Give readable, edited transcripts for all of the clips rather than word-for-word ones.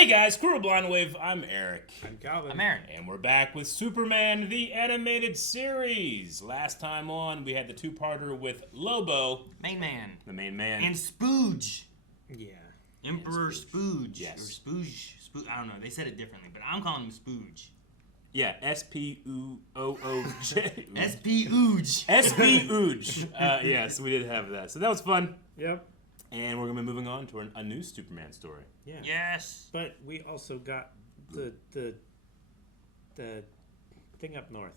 Hey guys, Crew of Blind Wave, I'm Eric. I'm Calvin. I'm Aaron. And we're back with Superman, the animated series. Last time on, we had the two-parter with Lobo, Main man. the main man. And Spooge. Yeah. Emperor Spooge. Yes. Or Spooge. I don't know. They said it differently, but I'm calling him Spooge. Yeah, S-P-O-O-J. S-P-Ooge. S-P-Ooge. Yes, we did have that. So that was fun. Yep. And we're going to be moving on to a new Superman story. Yeah. Yes. But we also got the thing up north.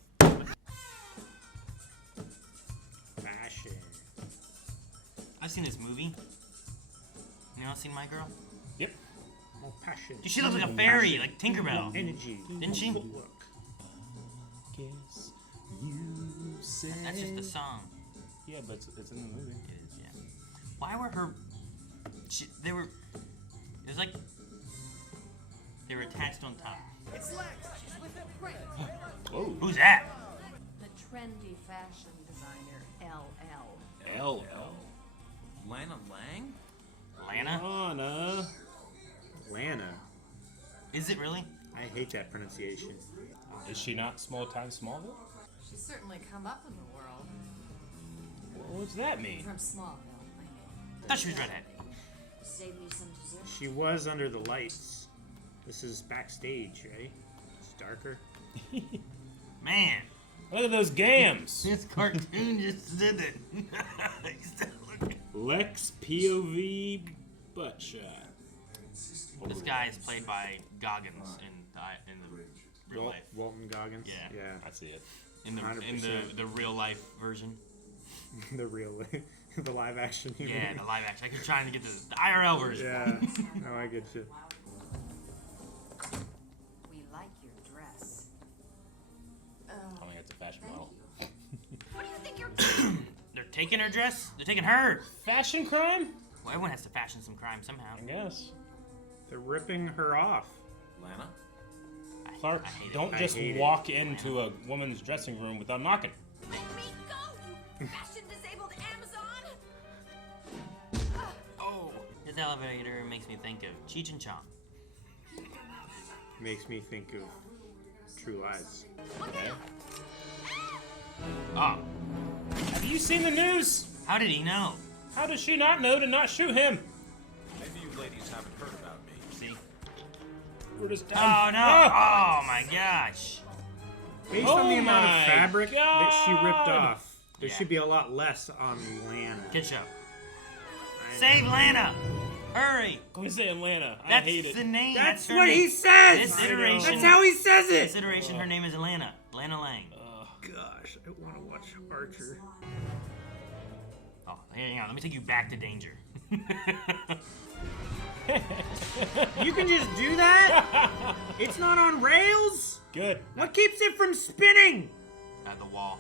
Fashion. I've seen this movie. You know, seen My Girl? Yep. More passion. Dude, she looks like a fairy, like Tinkerbell. Energy. Didn't she? Footwork. Guess you say... That's just the song. Yeah, but it's in the movie. It is, yeah. Why were her... It was like... They were attached on top. It's Lex. She's with a friend. Whoa. Who's that? The trendy fashion designer, LL. L.L. Lana Lang? Lana? Lana. Lana. Is it really? I hate that pronunciation. Is she not small-time Smallville? She's certainly come up in the world. What's that mean? From Smallville, I thought she was redhead. Save me some dessert. She was under the lights. This is backstage, right? It's darker. Man. Look at those gams. This cartoon just did it. Lex POV butt shot. This guy is played by Goggins in the real life. Walton Goggins. Yeah. Yeah. I see it. In the 100%. the real life version. The real, the live action. you Yeah, mean? the live action. I keep trying to get the IRL version. Yeah. No, I get you. We like your dress. I think it's a fashion model. What do you think you're doing? They're taking her dress. They're taking her. Fashion crime? Well, everyone has to fashion some crime somehow. I guess. They're ripping her off. Lana? Clark, I hate it. don't I just hate it. walk into a woman's dressing room without knocking. Let me go, you fashion-disabled Amazon! Oh. This elevator makes me think of Cheech and Chong. Makes me think of True Lies. Look out! Oh. Have you seen the news? How did he know? How does she not know to not shoot him? Maybe you ladies haven't heard about me. See? We're just Oh, down. no. Ah! Oh, my gosh. Based on the Oh amount of my fabric that she ripped God. off, there Yeah. should be a lot less on Lana. Good show. I Save know. Lana. Hurry. Go say Atlanta. I That's hate it. the name. That's her what name. he says! This I know. iteration. That's how he says This it! iteration, her name is Lana. Lana Lang. Gosh, I want to watch Archer. Oh, hang on. Let me take you back to danger. You can just do that? It's not on rails? Good. What keeps it from spinning? At the wall.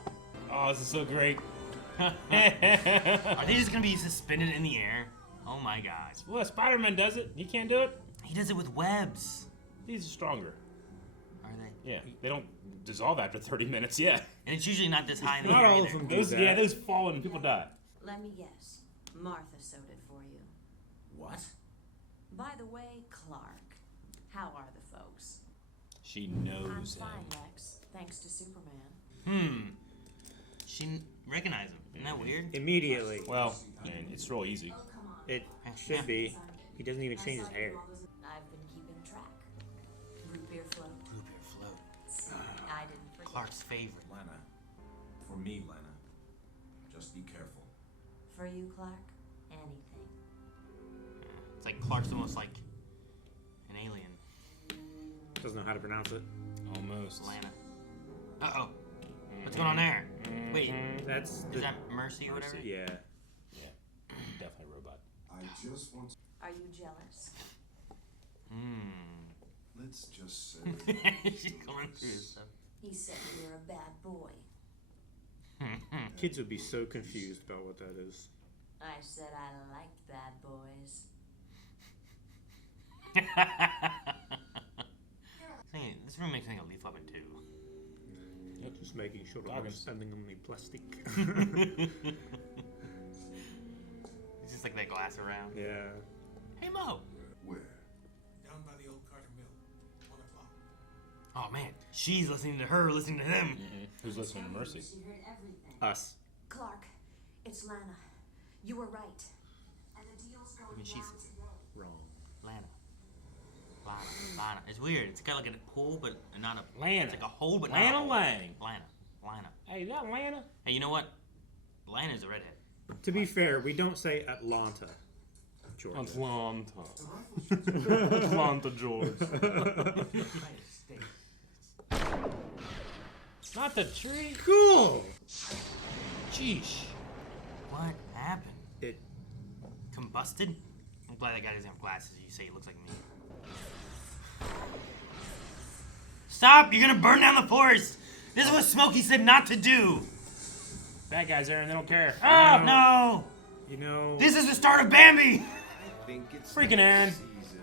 Oh, this is so great. Are they just gonna be suspended in the air? Oh my gosh. Well, Spider-Man does it. He can't do it. He does it with webs. He's stronger. Are they? Yeah, they don't dissolve after 30 minutes. Yeah. And it's usually not this high in the Not air all either. of them do Those, that. yeah, those fall and people die. Let me guess. Martha sewed it for you. What? By the way, Clark, how are the folks? She I'm knows him. fine, Lex. Thanks to Superman. She recognized him. Isn't that weird? Immediately. Well, and it's real easy. It should be. He doesn't even change his hair. I've been keeping track. Root beer float. Root beer float. I didn't forget. Clark's favorite. Lana. For me, Lana. Just be careful. For you, Clark, anything. It's like Clark's almost like an alien. Doesn't know how to pronounce it. Almost. Lana. Uh-oh. What's going on there? Wait, That's the... is that Mercy or whatever? Yeah. Yeah. Definitely a robot. I just want to, Are you jealous? let's just say, She's going through his stuff. He said you're a bad boy. Kids would be so confused about what that is. I said I liked bad boys. This room makes me think of Leaf Weapon 2. Just making sure I'm not Goggins. spending on the plastic. It's just like that glass around. Yeah. Hey Mo. where? Down by the old car Oh man, she's listening to her, listening to him. Who's listening to Mercy? Us. Clark, it's Lana. You were right. And the deal's going mean, she's- down today. Wrong. Lana. It's weird. It's got like a pool, but not a. Lana. It's like a hole, but not a Lana hole. Lang. Lana. Hey, is that Lana? Hey, you know what? Lana's a redhead. To be fair, we don't say Atlanta, Georgia. Atlanta. Atlanta, George. Not the tree. Cool. Sheesh. What happened? It. Combusted? I'm glad that guy doesn't have glasses. You say he looks like me. Stop! You're gonna burn down the forest! This is what Smokey said not to do! Bad guys, Aaron. They don't care. Oh, no! You know. This is the start of Bambi! I think it's Freaking Aaron. season.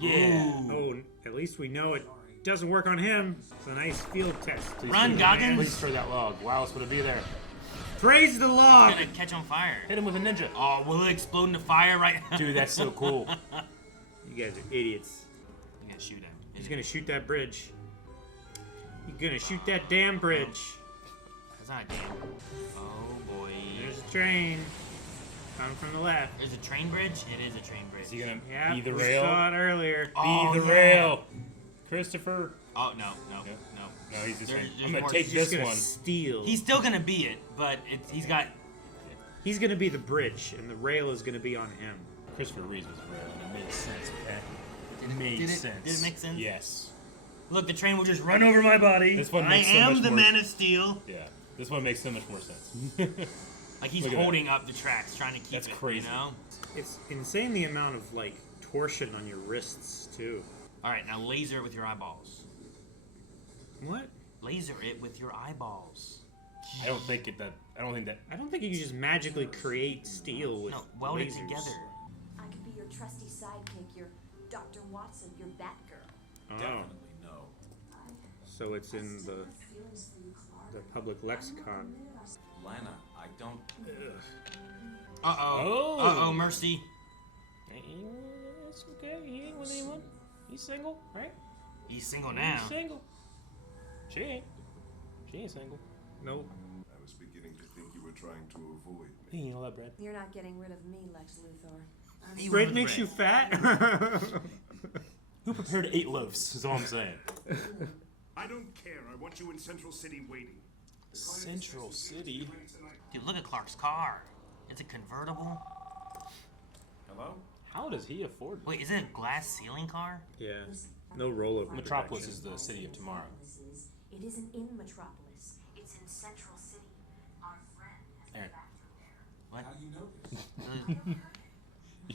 Yeah. Oh, at least we know it doesn't work on him. It's a nice field test. Please Run, throw- Goggins. Please throw that log. Why else would it be there? Praise the It's log. gonna catch on fire. Hit him with a ninja. Oh, will it explode into fire right now? Dude, that's so cool. You guys are idiots. I'm gonna shoot him. He's gonna shoot that bridge. He's gonna shoot that damn bridge. That's not a dam. Oh boy. There's a train coming from the left. There's a train bridge? It is a train bridge. Is he gonna Yeah, be the we rail? saw it earlier. Oh, Be the yeah. rail. Christopher. Oh, no. No, he's just There- saying, there's I'm gonna more- take He's just this gonna one. steal. He's still gonna be it, but he's got. He's gonna be the bridge, and the rail is gonna be on him. Christopher Reeves was rail, and it made sense, okay? It made did it- sense. did it make sense? Yes. Look, the train will just run over my body. This one I makes so am much the more- Man of Steel. Yeah. This one makes so much more sense. Like he's Look at holding up the tracks, trying to keep That's it. crazy. You know. It's insane the amount of like torsion on your wrists too. All right, now laser it with your eyeballs. What? Laser it with your eyeballs. I don't think that. I don't think you can just magically create steel with No, weld it lasers. together. I could be your trusty sidekick, your Dr. Watson, your Batgirl. Oh, Definitely no. so it's in the public lexicon. Lana, I don't. Uh oh. Oh. Uh oh, Mercy. It's okay. He ain't with anyone. He's single, right? He's single now. He's single. She ain't. She ain't single. Nope. I was beginning to think you were trying to avoid me. He ain't all that bread. You're not getting rid of me, Lex Luthor. He Bread was makes red. you fat. Who prepared 8 loaves? Is all I'm saying. I don't care. I want you in Central City waiting. Central City. Dude, look at Clark's car. It's a convertible. Hello? How does he afford it? Wait, is it a glass ceiling car? Yeah. No rollover. Metropolis protection. is the city of tomorrow. It isn't in Metropolis. It's in Central City. Our friend has Aaron. What? How do you know this?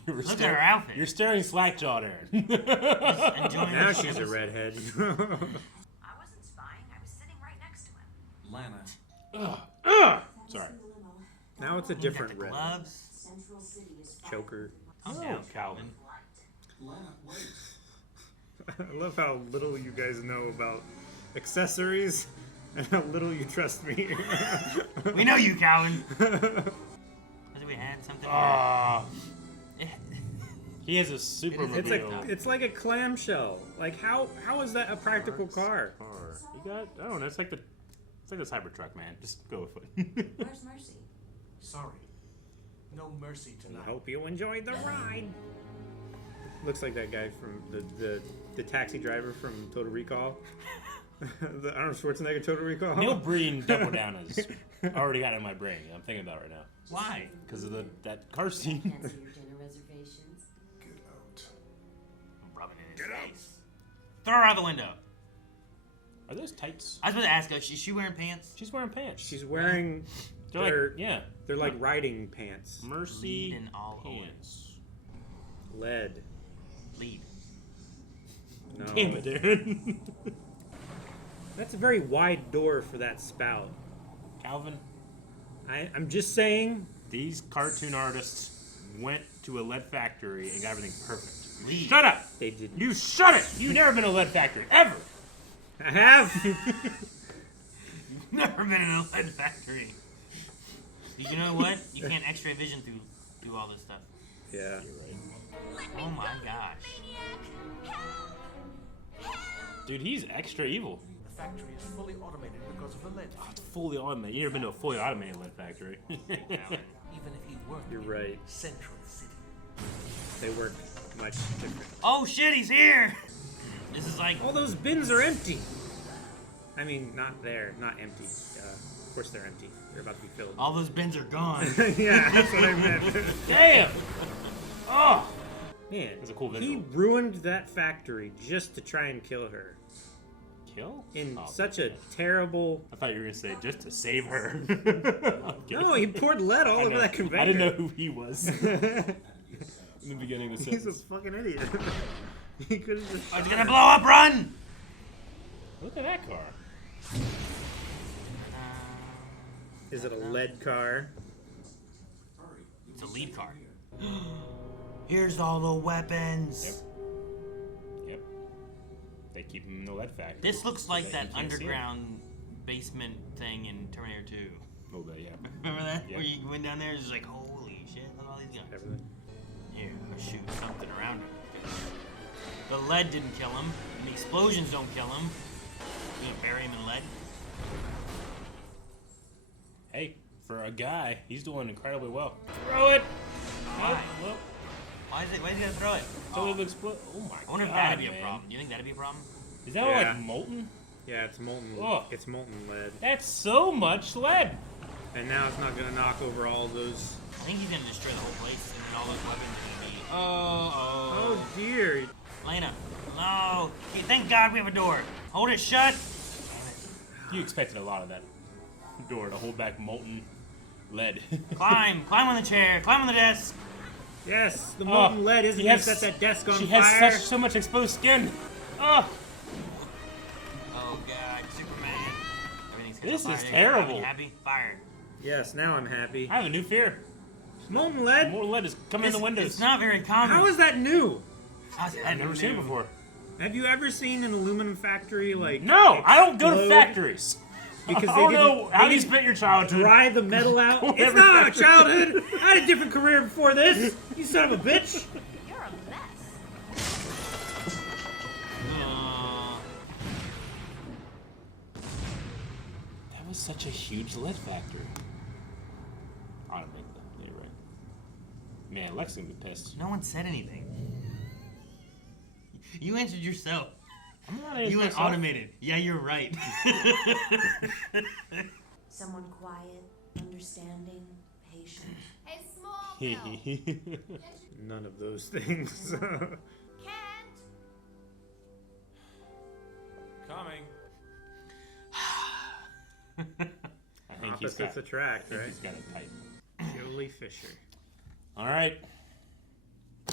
You were Look at her outfit. You're staring slack-jawed, Aaron. Enjoying Now the she's a episode. redhead. I wasn't spying. I was sitting right next to him. Lana, Sorry. Now it's a Got different the red. gloves. Central City is Choker. Calm Oh, down, Calvin. Lana, wait. I love how little you guys know about accessories and how little you trust me. We know you, Calvin. Because we had something. Ah. where- He has a super It's it's like a clamshell. Like how is that a practical car? You got? I don't know. It's like the Cybertruck, man. Just go with it. Where's Mercy? Sorry. No mercy I tonight. hope you enjoyed the ride. Looks like that guy from the taxi driver from Total Recall. The Arnold Schwarzenegger Total Recall. Neil Breen Double Down has already got it in my brain. I'm thinking about it right now Why? because of that car scene. Cancel your dinner reservations. Get out. I'm rubbing it in Get his out. face. Throw her out the window. Are those tights? I was about to ask her, is she wearing pants? She's wearing pants. She's wearing. They're like, They're like riding pants. Mercy Lead and all pants. Lead. Lead. No. Damn it, dude. That's a very wide door for that spout. Calvin, I'm just saying. these cartoon artists went to a lead factory and got everything perfect. Lead. Shut up! They did. You shut it! You've never been to a lead factory, ever! I have. Never been in a lead factory. You know what? You can't X-ray vision through all this stuff. Yeah. Oh my gosh. Dude, he's extra evil. The factory is fully automated because of the lead. Oh, it's fully automated. You ever been to a fully automated lead factory? Even if he weren't You're in right. Central City. They work much different. Oh shit, he's here! This is like... All those bins are empty. I mean, not there, not empty. Of course they're empty. They're about to be filled. All those bins are gone. Yeah, that's what I meant. Damn! Oh! Man, It's a cool he visual. ruined that factory just to try and kill her. Kill? In Oh, okay. such a terrible... I thought you were going to say just to save her. No, he poured lead all over that conveyor. I didn't know who he was in the beginning of the He's a sentence. fucking idiot. He could have just... Oh, it's gonna blow up, run! Look at that car. Is it a lead car? It's a lead car. Here's all the weapons. Yep. They keep him in the lead factory. This looks like You that can't see it. underground basement thing in Terminator 2. A little bit, yeah. Remember that? Yeah. Where you went down there, it's just like, holy shit, look at all these guns. Everything. Here, I'll shoot something around him. The lead didn't kill him, and the explosions don't kill him. You gonna bury him in lead? Hey, for a guy, he's doing incredibly well. Throw it! Why? Oh, well, Why is he gonna throw it? so it'll explode. Oh my god. I wonder if that'd be a man. problem. Do you think that'd be a problem? Is that Yeah. like molten? Yeah, it's molten. Ugh. It's molten lead. That's so much lead. And now it's not gonna knock over all those... I think he's gonna destroy the whole place, and then all those weapons are gonna be. Oh. Oh dear. Lana, no. Hey, thank God we have a door. Hold it shut. You expected a lot of that door to hold back molten lead. Climb on the chair, climb on the desk. Yes, the molten lead isn't gonna set that desk on she fire. has so much exposed skin. Oh, Oh God, Superman. Everything's This fire. is Are you terrible. happy? Fire. Yes, now I'm happy. I have a new fear. Molten lead? More lead is coming in the windows. It's not very common. How is that new? I've never seen it before. Have you ever seen an aluminum factory like No, I don't go to explode? factories. Because I they don't know didn't- how they you didn't spent your childhood. dry the metal out? It's Whatever not a factory. childhood. I had a different career before this. You son of a bitch. You're a mess. That was such a huge lead factory. I don't make that. You're right. Man, Lex gonna be pissed. No one said anything. You answered yourself. I'm not You went automated. Yeah, you're right. Someone quiet, understanding, patient. Hey, Smallville. None of those things. Can't. Coming. I think he's got. Opposites attract, I think right? he's got it tight. Jolie Fisher. All right.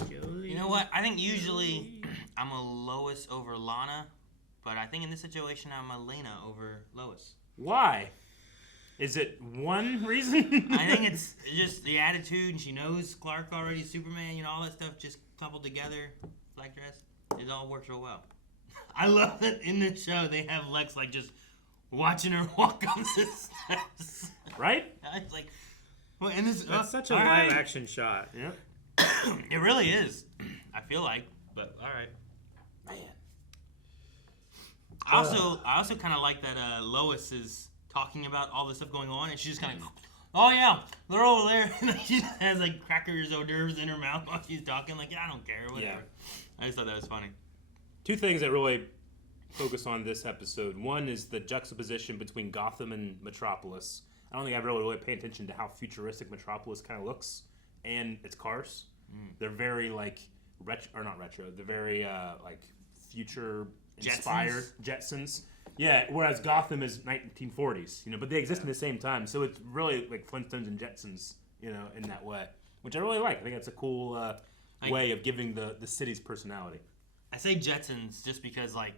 Jolie. You know what? I think usually I'm a Lois over Lana, but I think in this situation I'm a Lana over Lois. Why? Is it one reason? I think it's just the attitude, and she knows Clark already, Superman, you know, all that stuff just coupled together, black dress. It all works real well. I love that in this show they have Lex like just watching her walk up the steps. Right? I was like, well, and this That's such a all live right. action shot. Yep. It really is. I feel like, but all right. Man. I also kind of like that Lois is talking about all this stuff going on, and she's just kind of, oh yeah, they're over there. And she just has like crackers, hors d'oeuvres in her mouth while she's talking. Like, yeah, I don't care, whatever. I just thought that was funny. Two things that really focus on this episode. One is the juxtaposition between Gotham and Metropolis. I don't think I've really paid attention to how futuristic Metropolis kind of looks and its cars. They're very like not retro. They're very like future inspired Jetsons. Yeah, whereas Gotham is 1940s, you know, but they exist in the same time. So it's really like Flintstones and Jetsons, you know, in that way, which I really like. I think that's a cool way of giving the city's personality. I say Jetsons just because like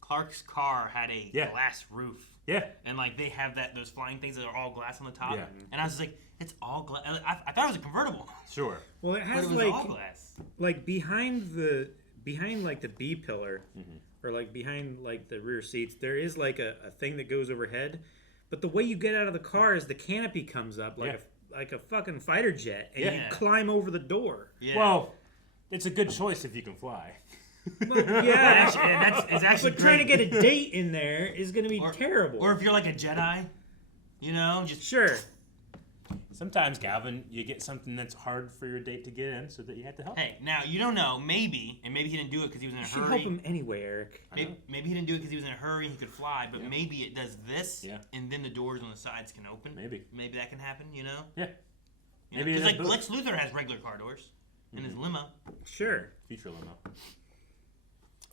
Clark's car had a glass roof. Yeah. And like they have those flying things that are all glass on the top. Yeah. And I was just like, it's all glass. I thought it was a convertible. Sure. Well, it But has it was like all glass. like behind like the B pillar, or like behind like the rear seats, there is like a thing that goes overhead. But the way you get out of the car is the canopy comes up like a fucking fighter jet, and you climb over the door. Yeah. Well, it's a good choice if you can fly. But, yeah, It's actually but trying to great. get a date in there is going to be Or- terrible. Or if you're like a Jedi, you know, just sure. Sometimes, Galvin, you get something that's hard for your date to get in, so that you have to help. hey, now you don't know, maybe he didn't do it because he was in a You should hurry. help him anyway, Eric. Maybe he didn't do it because he was in a hurry and he could fly, but maybe it does this, Yeah. and then the doors on the sides can open. Maybe. Maybe that can happen, you know? Yeah. You know, Maybe it because does like both. Lex Luthor has regular car doors in his limo. Sure. Future limo.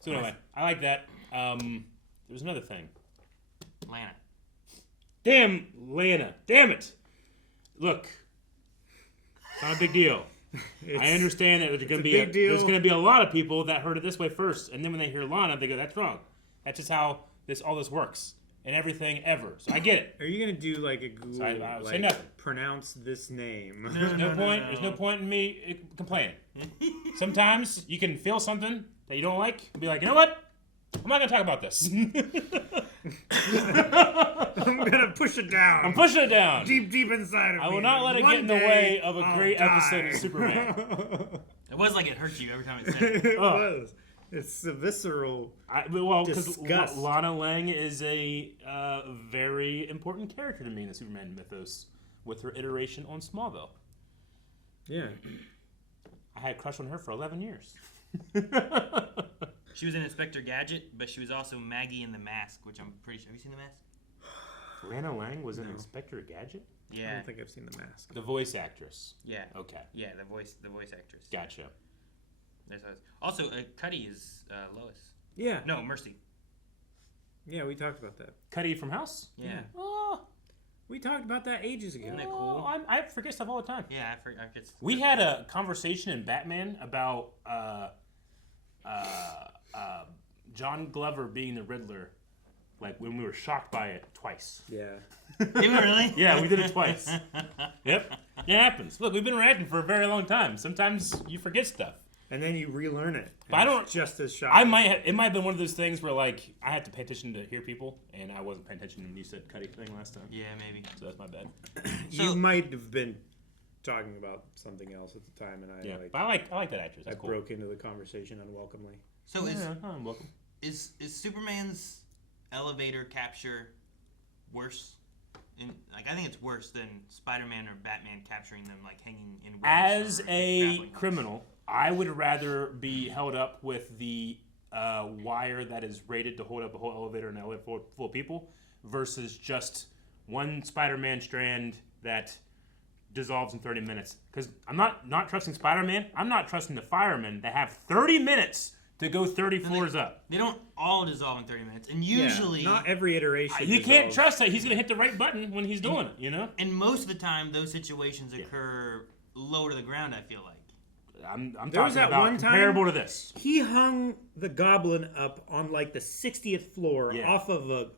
So anyway, I like that. There's another thing. Lana. Damn, Lana. Damn it. Look. It's not a big deal. I understand that there's going to be big deal. there's going to be a lot of people that heard it this way first, and then when they hear Lana, they go, "That's wrong." That's just how all this works, and everything ever. So I get it. Are you going to do like a Google, I would say like, nothing. pronounce this name? There's no point. There's no point in me complaining. Sometimes you can feel something that you don't like, and be like, you know what? I'm not going to talk about this. I'm going to push it down. I'm pushing it down. deep inside of me. I will not let it get in the way of a great episode of Superman. It was like it hurt you every time it said it. It was. It's a visceral. Because Disgust. Lana Lang is a very important character to me in the Superman mythos with her iteration on Smallville. Yeah. I had a crush on her for 11 years. She was in Inspector Gadget, but she was also Maggie in The Mask, which I'm pretty sure. Have you seen The Mask? Lana Lang was an Inspector Gadget? I Yeah. don't think I've seen The Mask. The voice actress. Yeah. Okay. Yeah, the voice actress. Gotcha. That's how it's- Also, Cuddy is Lois. Yeah. No, Mercy. Yeah, we talked about that. Cuddy from House? Yeah. Oh, We talked about that ages ago. Isn't that cool? I forget stuff all the time. Yeah, I forget. We had a conversation in Batman about John Glover being the Riddler, like when we were shocked by it twice. Yeah. Did we really? Yeah, we did it twice. Yep, it happens. Look, we've been ranting for a very long time. Sometimes you forget stuff. And then you relearn it. But I don't- It's just as shocking. It might have been one of those things where like I had to pay attention to hear people, and I wasn't paying attention when you said Cuddy thing last time. Yeah, maybe. So that's my bad. You So- might have been talking about something else at the time, and Yeah, I but I like that actress. I That's cool. broke into the conversation unwelcomely. So Yeah, I'm welcome. is Superman's elevator capture worse? I think it's worse than Spider-Man or Batman capturing them like hanging in webs As or a grappling hooks. criminal, I would rather be held up with the wire that is rated to hold up a whole elevator and an elevator full of people versus just one Spider-Man strand that dissolves in 30 minutes. Because I'm not trusting Spider-Man. I'm not trusting the firemen that have 30 minutes to go 30 floors up. They don't all dissolve in 30 minutes, and usually, Not every iteration. You can't dissolves. trust that he's going to hit the right button when he's doing it, you know? and most of the time, those situations occur low to the ground. I feel like. I'm There was talking that about one time- comparable to this. He hung the goblin up on like the 60th floor Yeah. off of one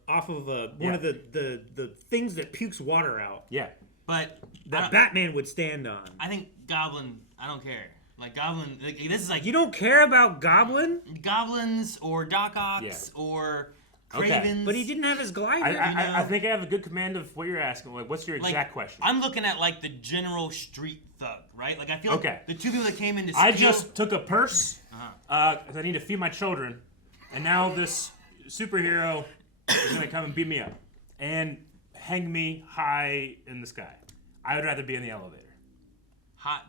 Yeah. of the things that pukes water out Yeah. But that Batman would stand on. I think Goblin. I don't care. Like Goblin. Like, this is like You don't care about Goblin, Goblins or Doc Ock Yeah. or Okay. Cravens. but he didn't have his glider. I think I have a good command of what you're asking. Like, what's your Like, exact question? I'm looking at like the general street thug, right? Like I feel Okay. like the two people that came in to steal. I just took a purse Uh-huh. 'cause I need to feed my children, and now this superhero is gonna come and beat me up and hang me high in the sky. I would rather be in the elevator.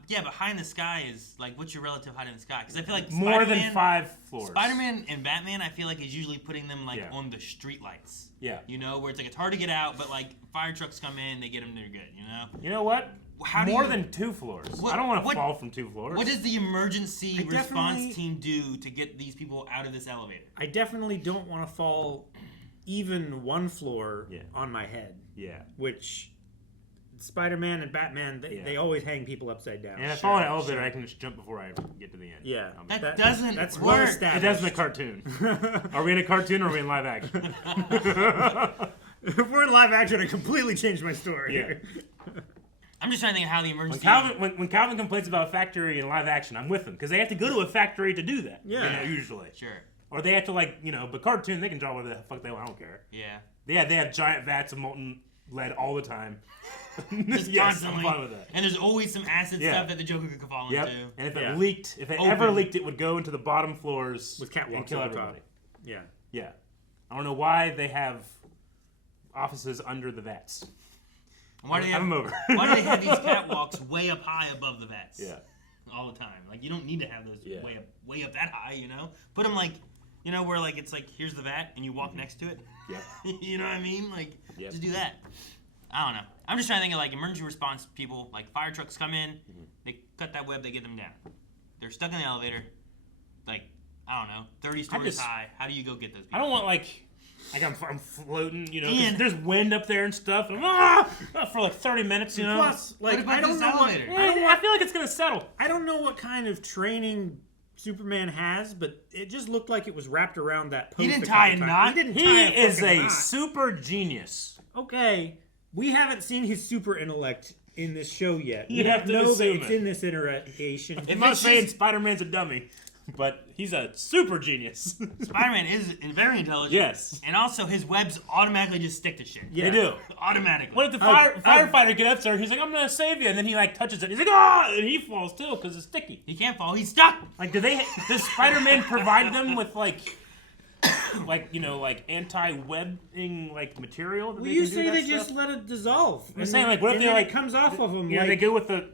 Yeah, but high in the sky is like what's your relative height in the sky? Because I feel like More than Spider-Man- 5 floors. Spider-Man and Batman, I feel like is usually putting them like Yeah. on the street lights. Yeah. You know, where it's like it's hard to get out, but like fire trucks come in, they get them, they're good. You know. You know what? How do More you- than 2 floors. What- I don't want to what- fall from 2 floors. What does the emergency I response definitely- team do to get these people out of this elevator? I definitely don't want to fall even one floor Yeah. on my head, Yeah. which Spider-Man and Batman, they always hang people upside down. And if I fall in an elevator, I can just jump before I get to the end. Yeah. That doesn't That's work. well It established. does in a cartoon. Are we in a cartoon or are we in live action? If we're in live action, I completely changed my story. Yeah. I'm just trying to think of how the When emergency. when Calvin complains about a factory in live action, I'm with him because they have to go to a factory to do that. Yeah. You know, usually. Sure. Or they have to but cartoon they can draw whatever the fuck they want. I don't care. Yeah. Yeah, they have giant vats of molten lead all the time. Just yes, constantly. I'm fine with that. And there's always some acid Yeah. stuff that the Joker could fall Yep. into. And if Yeah. it leaked, if it Open. ever leaked, it would go into the bottom floors With catwalks and kill at the top. everybody. Yeah. Yeah. I don't know why they have offices under the vets. Why do they I'm have, over. why do they have these catwalks way up high above the vets? Yeah. All the time. Like, you don't need to have those Yeah. way up that high, you know? Put them like, you know, where like it's like, here's the vat and you walk next to it. Yep. You know what I mean? Like, Yep. just do that. I don't know. I'm just trying to think of like emergency response people. Like fire trucks come in, they cut that web, they get them down. They're stuck in the elevator, like I don't know, 30 stories high. How do you go get those people? I don't want like I'm floating, you know, 'cause And- there's wind up there and stuff, and, for like 30 minutes, you know. Plus, like, about I don't this know what, elevator? I feel like it's gonna settle. I don't know what kind of training Superman has, but it just looked like it was wrapped around that post. He didn't a couple tie a times. knot. He didn't He tie is fucking a knot. super genius. Okay, we haven't seen his super intellect in this show yet. You We have don't to know that assume it's it. in this interrogation. I'm not saying Spider-Man's a dummy, but he's a super genius. Spider-Man is very intelligent. Yes. And also his webs automatically just stick to shit. Yeah. They do. Automatically. What if the firefighter gets up there and he's like, I'm gonna save you, and then he like touches it, he's like, ah, and he falls too because it's sticky. He can't fall. He's stuck. Like, does Spider-Man provide them with like you know, like anti-webbing like material? That Well, they you can do say that they stuff? just let it dissolve. I'm saying, like, what if and they then like it comes off of them? You know, like, they go with the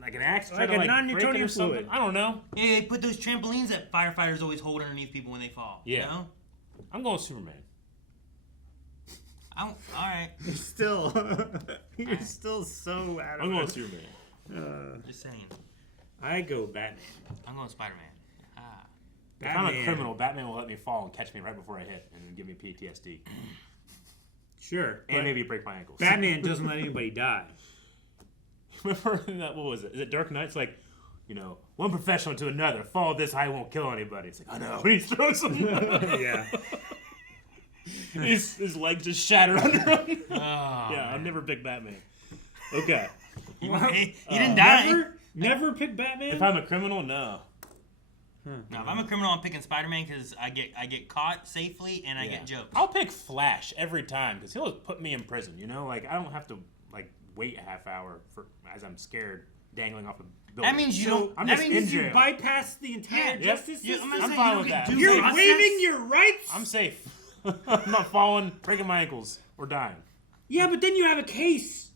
like an axe, try Like to a like break it non-Newtonian or something. fluid. I don't know. Yeah, they put those trampolines that firefighters always hold underneath people when they fall. Yeah. You know? I'm going Superman. All right. still, you're still so out of I'm going it. Superman. Just saying. I go Batman. I'm going Spider-Man. If I'm a criminal, Batman will let me fall and catch me right before I hit and give me PTSD. Sure. And but maybe break my ankles. Batman doesn't let anybody die. Remember that? What was it? Is it Dark Knight? It's like, you know, one professional to another. Fall this high won't kill anybody. It's like, I know. He throws him. Yeah. His legs just shatter under him. Oh, Yeah, I'll never pick Batman. Okay. He didn't die. Never pick Batman. If I'm a criminal, no. No, if I'm a criminal, I'm picking Spider-Man because I get caught safely and I get jokes. I'll pick Flash every time because he'll put me in prison. You know, like I don't have to like wait a half hour for as I'm scared dangling off a building. That means you don't. I'm that just means in you jail. bypass the entire Yeah, justice you- system. I'm not I'm saying fine you don't with get that. due You're process. waiving your rights. I'm safe. I'm not falling, breaking my ankles, or dying. Yeah, but then you have a case.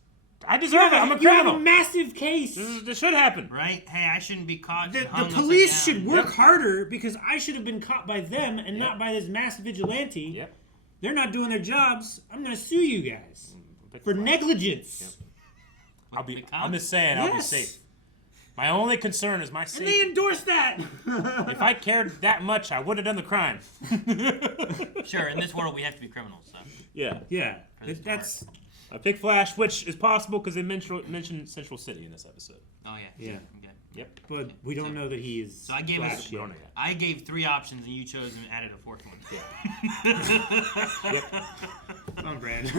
I deserve it. I'm a You have criminal. a massive case. This should happen. Right? Hey, I shouldn't be caught. The and hung police upside should down. work harder because I should have been caught by them and not by this mass vigilante. Yep. They're not doing their jobs. I'm going to sue you guys for negligence. I'm just saying, I'll be Yes. safe. My only concern is my And safety. they endorse that. If I cared that much, I would have done the crime. Sure, in this world we have to be criminals. So. Yeah. Yeah, this to that's I pick Flash, which is possible because they mentioned Central City in this episode. Oh yeah. Yeah. Okay. Yep. but we don't know that he is. So I gave Flash us. yet. don't know yet. I gave 3 options and you chose and added a 4th one. Yeah. Yep. On brand.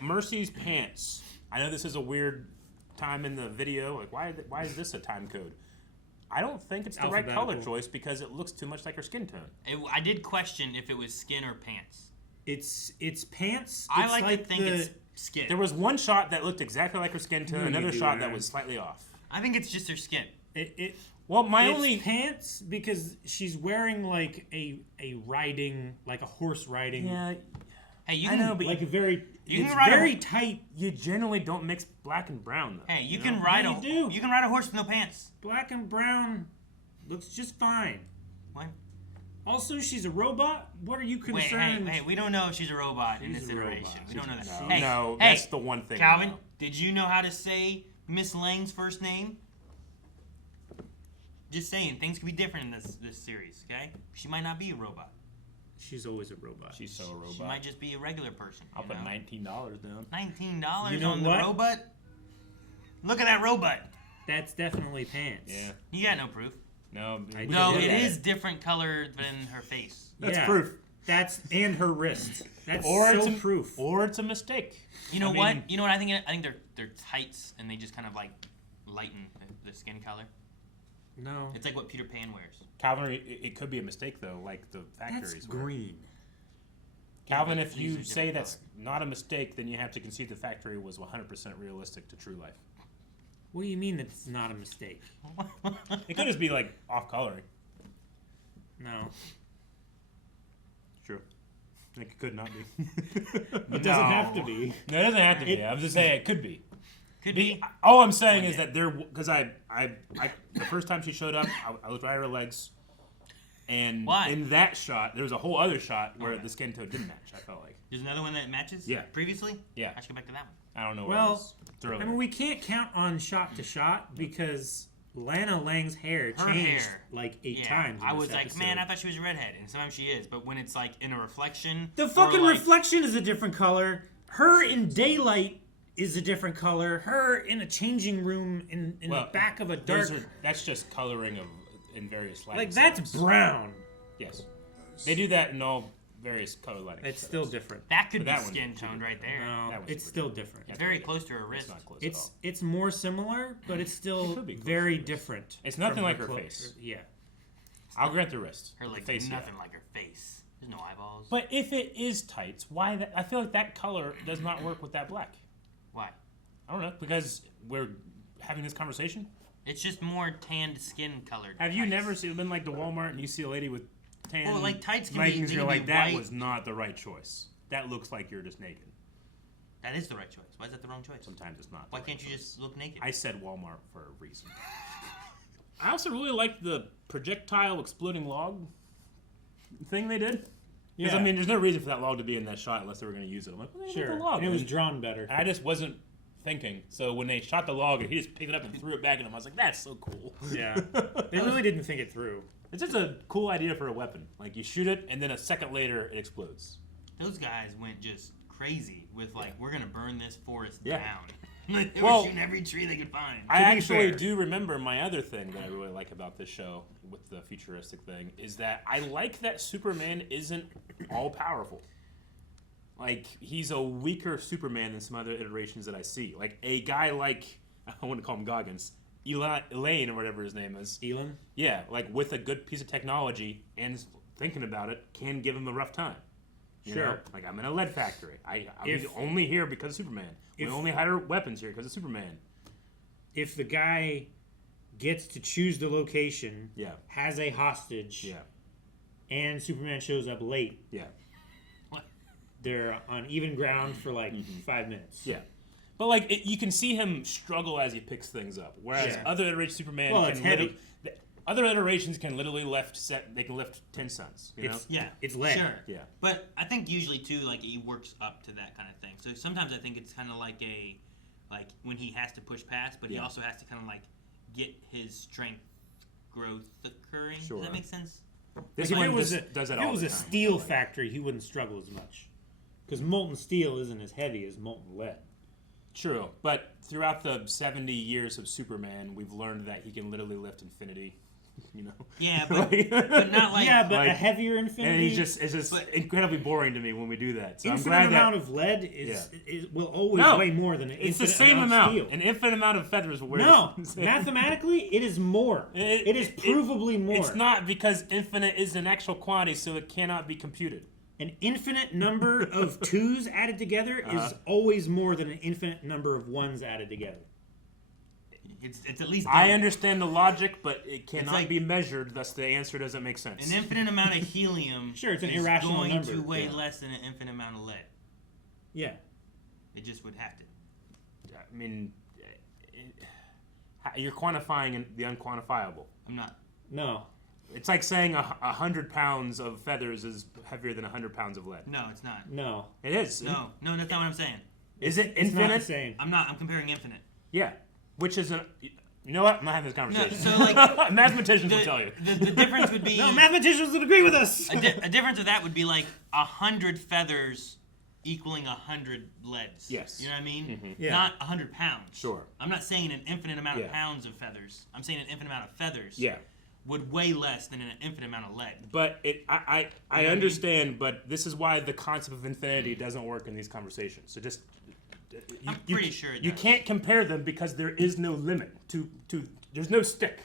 Mercy's pants. I know this is a weird time in the video. Like, why is this a time code? I don't think it's the right color Alphabetical. choice because it looks too much like her skin tone. I did question if it was skin or pants. It's pants. I It's like to think it's skin. There was one shot that looked exactly like her skin tone, No, you another do, shot that man. was slightly off. I think it's just her skin. Well, my It's only pants because she's wearing like a riding, like a horse riding, Hey, you I can, know, but like a very. You it's can ride a very ho- tight. you generally don't mix black and brown though. hey, you know? can ride Yeah, a you do. you can ride a horse with no pants. Black and brown looks just fine. What? Also, she's a robot. What are you Wait, concerned? hey, we don't know if she's a robot in She's this a robot. iteration. We don't know that. No, Hey, no, hey, that's the one thing. Calvin, I know. did you know how to say Miss Lang's first name? Just saying, things can be different in this series, okay? She might not be a robot. She's always a robot. She's so a robot. She might just be a regular person. I'll you put know? $19 down. $19 You know on what? the robot? Look at that robot. That's definitely pants. Yeah. You got no proof. No. I No, look it at is different color than her face. That's Yeah. proof. That's and her wrist. That's Or so it's a proof. Or it's a mistake. You know I what? mean- You know what I think? I think they're tights and they just kind of like lighten the skin color. No, It's like what Peter Pan wears. Calvin, it could be a mistake though, like the that's factories. were. green. Calvin, but if these you are say different that's not a mistake, then you have to concede the factory was 100% realistic to true life. What do you mean it's not a mistake? It could just be like off coloring. No. True. Like it could not be. It doesn't have to be. No, it doesn't have to be. I'm just saying it could be. Could be. All I'm saying is that there, because I the first time she showed up, I looked right at her legs, and Why? in that shot, there was a whole other shot where the skin tone didn't match. I felt like. There's another one that matches? Yeah. Previously? Yeah. I should go back to that one. I don't know. Where Well, it was. It's earlier. I mean, we can't count on shot to shot because Lana Lang's hair Her changed hair. like 8 Yeah, times. in I this was like, episode. man, I thought she was a redhead, and sometimes she is. But when it's like in a reflection, The or, fucking like, reflection is a different color. Her in daylight is a different color. Her in a changing room in Well, the back of a dark. that's just coloring of in various lighting. Like that's settings. brown. Yes, they do that in all various color lighting. It's settings. still different. That could But be that one's skin super toned right there. No, That one's it's super still different. different. It's very close to her wrist. It's not close at It's all. it's more similar, but it's still could be close very to her wrist. different. It's nothing from like her clo- face. Yeah. I'll grant the wrist. Her The like face, yeah. nothing like her face. There's no eyeballs. But if it is tights, why? I feel like that color does not work with that black. Why? I don't know, because we're having this conversation. It's just more tanned skin colored. Have you tights. never been like to Walmart and you see a lady with tan Well, like, tights can be- leggings? they You're can like, be that white. was not the right choice. That looks like you're just naked. That is the right choice. Why is that the wrong choice? Sometimes it's not. the Why right can't you choice. just look naked? I said Walmart for a reason. I also really liked the projectile exploding log thing they did. Because, Yeah. I mean, there's no reason for that log to be in that shot unless they were going to use it. I'm like, well, they Sure. the log. And it was And drawn better. I just wasn't thinking. So when they shot the log and he just picked it up and threw it back at him, I was like, that's so cool. Yeah. They really didn't think it through. It's just a cool idea for a weapon. Like, you shoot it, and then a second later, it explodes. Those guys went just crazy with like, we're gonna burn this forest Yeah. down. Like, they Well, were shooting every tree they could find. I be actually fair. do remember my other thing that I really like about this show with the futuristic thing is that I like that Superman isn't all powerful. Like, he's a weaker Superman than some other iterations that I see. Like, a guy like, I want to call him Goggins, Elaine or whatever his name is. Elon? Yeah, like with a good piece of technology and thinking about it, can give him a rough time. You Sure. know? Like, I'm in a lead factory. I'm If- only here because of Superman. We if- only hide our weapons here because of Superman. If the guy gets to choose the location, Yeah. has a hostage, Yeah. and Superman shows up late, Yeah. they're on even ground for like 5 minutes. Mm-hmm. Yeah. But, like, you can see him struggle as he picks things up. Whereas Yeah. other iterations of Superman Well, can it's heavy. literally... Other iterations can literally they can lift 10 cents, you know? Yeah, It's lead. Sure. Yeah. But I think usually too, like he works up to that kind of thing. So sometimes I think it's kind of like when he has to push past, but he Yeah. also has to kind of like get his strength growth occurring. Sure. Does that make sense? This Like, one if it was does that if all it was the a time. steel factory, he wouldn't struggle as much. Because molten steel isn't as heavy as molten lead. True, but throughout the 70 years of Superman, we've learned that he can literally lift infinity, you know? Yeah, but not like yeah, but like- a heavier And infinity. it's just But- incredibly boring to me when we do that. So I'm infinite glad amount that of lead will always No, weigh more than an it's the infinite same amount. amount. Of steel. An infinite amount of feathers will wear No, the same. mathematically, it is more. It is provably more. It's not because infinite is an actual quantity, so it cannot be computed. An infinite number of twos added together is always more than an infinite number of ones added together. it's at least I double. understand the logic, but it cannot like- be measured, thus the answer doesn't make sense. An infinite amount of helium. Sure, it's an is irrational going number. to weigh Yeah. less than an infinite amount of lead. Yeah. It just would have to. I mean, you're quantifying the unquantifiable. I'm not. No. It's like saying 100 pounds of feathers is heavier than 100 pounds of lead. No, it's not. No. It is. No, that's not what I'm saying. Is it It's not the infinite? same. I'm not. I'm comparing infinite. Yeah. Which is a. You know what? I'm not having this conversation. so, like, Mathematicians will tell you. The difference would be No, mathematicians would agree with us. a difference of that would be like 100 feathers equaling 100 leads. Yes. You know what I mean? Yeah. Not 100 pounds. Sure. I'm not saying an infinite amount Yeah. of pounds of feathers. I'm saying an infinite amount of feathers. Yeah. Would weigh less than an infinite amount of lead. But I I mean? understand, but this is why the concept of infinity doesn't work in these conversations. So just. I'm pretty sure it You does. can't compare them because there is no limit to there's no stick.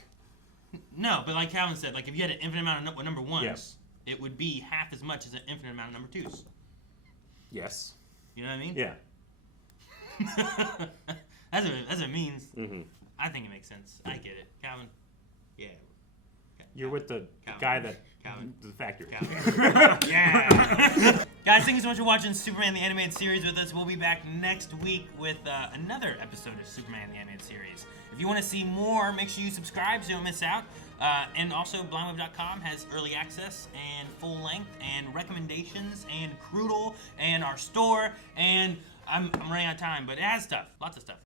No, but like Calvin said, like if you had an infinite amount of number ones, Yes. it would be half as much as an infinite amount of number twos. Yes. You know what I mean? Yeah. That's what it means. Mm-hmm. I think it makes sense. I get it. Calvin. Yeah. You're with the Calvin. guy that Calvin. the factory. Yeah. Guys, thank you so much for watching Superman the Animated Series with us. We'll be back next week with another episode of Superman the Animated Series. If you want to see more, make sure you subscribe so you don't miss out. And also, blindweb.com has early access and full length and recommendations and Cruddle and our store. And I'm running out of time, but it has stuff. Lots of stuff.